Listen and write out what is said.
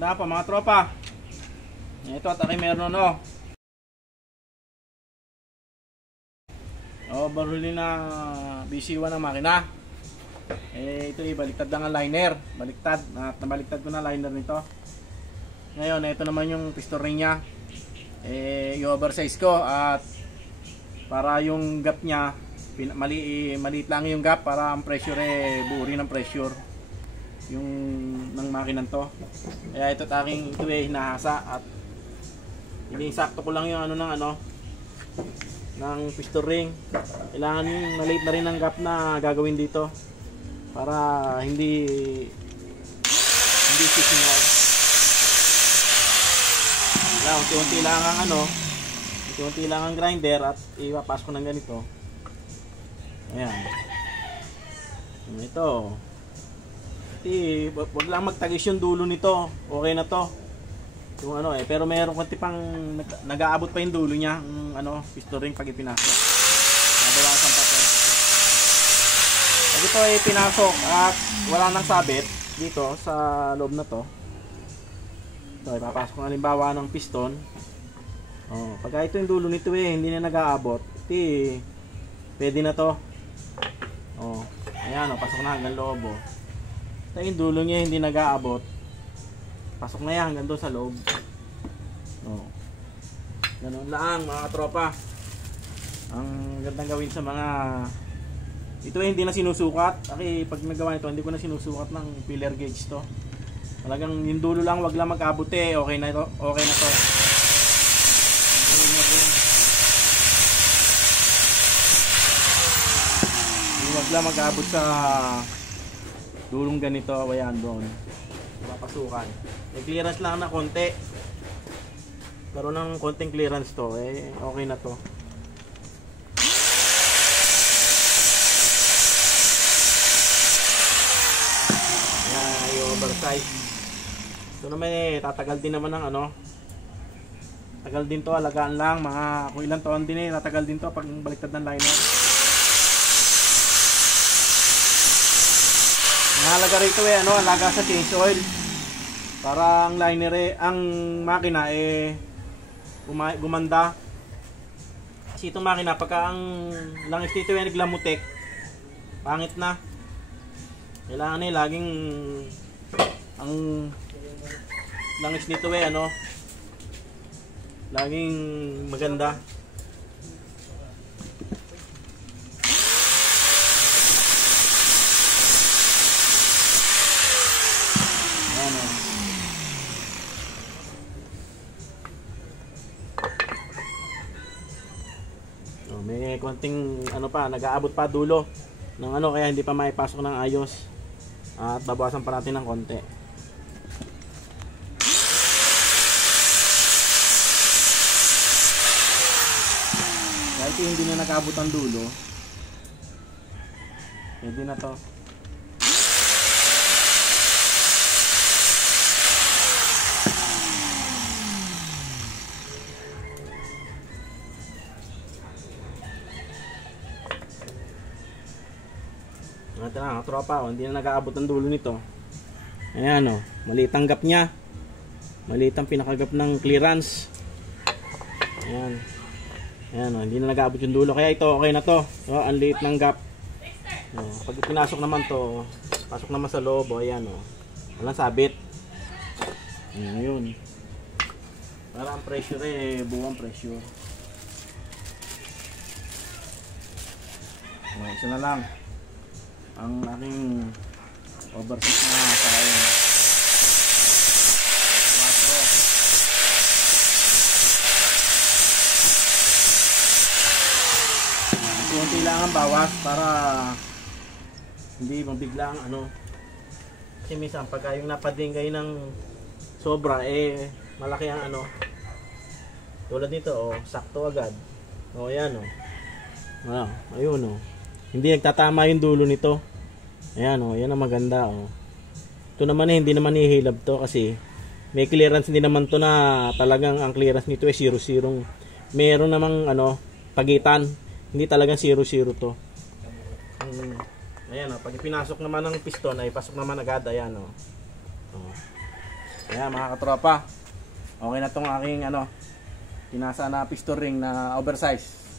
Maganda pa mga tropa. Ito at aking meron overhauling na BC1 ng makina. Ito baliktad lang ang liner. Baliktad. At nabaliktad ko na liner nito. Ngayon, ito naman yung piston ring nya. I-oversize ko at para yung gap nya maliit lang yung gap para ang pressure buo rin ang pressure yung ng makinan to. Kaya ito aking hinahasa at hindi sakto ko lang yung ng piston ring. Kailangan maliit na rin ang gap na gagawin dito para hindi sisingaw. Unti-unti lang ang unti-unti lang ang grinder at ipapasok ko ng ganito. Ayan. Ito. Wag lang magtagis yung dulo nito. Okay na to. Yung pero mayroon konti pang nag-aabot pa yung dulo niya, yung piston ring pag ipinasok. Nabawasan pa to. Pag ito ay pinasok at wala nang sabit dito sa loob na to. Ito, ipapasok ko halimbawa ng piston. Pagka ito yung dulo nito hindi na nag-aabot, pwede na to. Ayan, pasok na hanggang loob. Ito yung dulo niya hindi nag-aabot, pasok na yan hanggang doon sa loob. Ganun lang mga tropa. Ang gandang gawin sa mga ito hindi na sinusukat. Pag nagawa nito hindi ko na sinusukat ng filler gauge to. Talagang yung dulo lang, wag lang mag-abot okay na to. Okay na to. Wag lang mag-abot sa dulong ganito, ayan doon. Papasukan. May clearance lang na konti. Karoon ng konting clearance to, okay na to. Ayan, yung oversize. Ito naman tatagal din naman ng tagal din to, alagaan lang. Mga kung ilang taon din tatagal din to pag baliktad ng liner. Mahalaga rito alaga sa change oil. Para ang liner ang makina gumanda. Kasi itong makina pagka ang langis dito naglamutek, pangit na. Kailangan laging ang langis nito laging maganda. May konting nag-aabot pa dulo ng kaya hindi pa maipasok ng ayos at babawasan pa natin ng konti. Kahit hindi na nag-aabot ang dulo, pwede na to. Ito na, tropa, hindi na nag-aabot ang dulo nito. Ayan maliit ang gap nya. Maliit ang pinakagap ng clearance. Ayan. Ayan hindi na nag-aabot yung dulo. Kaya ito, okay na to. Ang liit ng gap. Pag pinasok naman to, pasok naman sa loob. Ayan walang sabit. Ayan. Para ang pressure buwang pressure. Isa na lang ang aking oversize na sa 4. Kunti lang ang bawas para hindi mabigla ang kasi minsan pagka yung napading kayo ng sobra malaki ang tulad nito sakto agad. Ayan ayun hindi nagtatama yung dulo nito. Ayan yan ang maganda Ito naman hindi naman ihilab to kasi may clearance din naman to na talagang ang clearance nito 0-0. Meron namang pagitan. Hindi talagang 0-0 to. Ayan pag pinasok naman ng piston ay pasok naman agad. Ayan Ayan mga katropa. Okay na tong aking ano, pinasa na piston ring na oversize.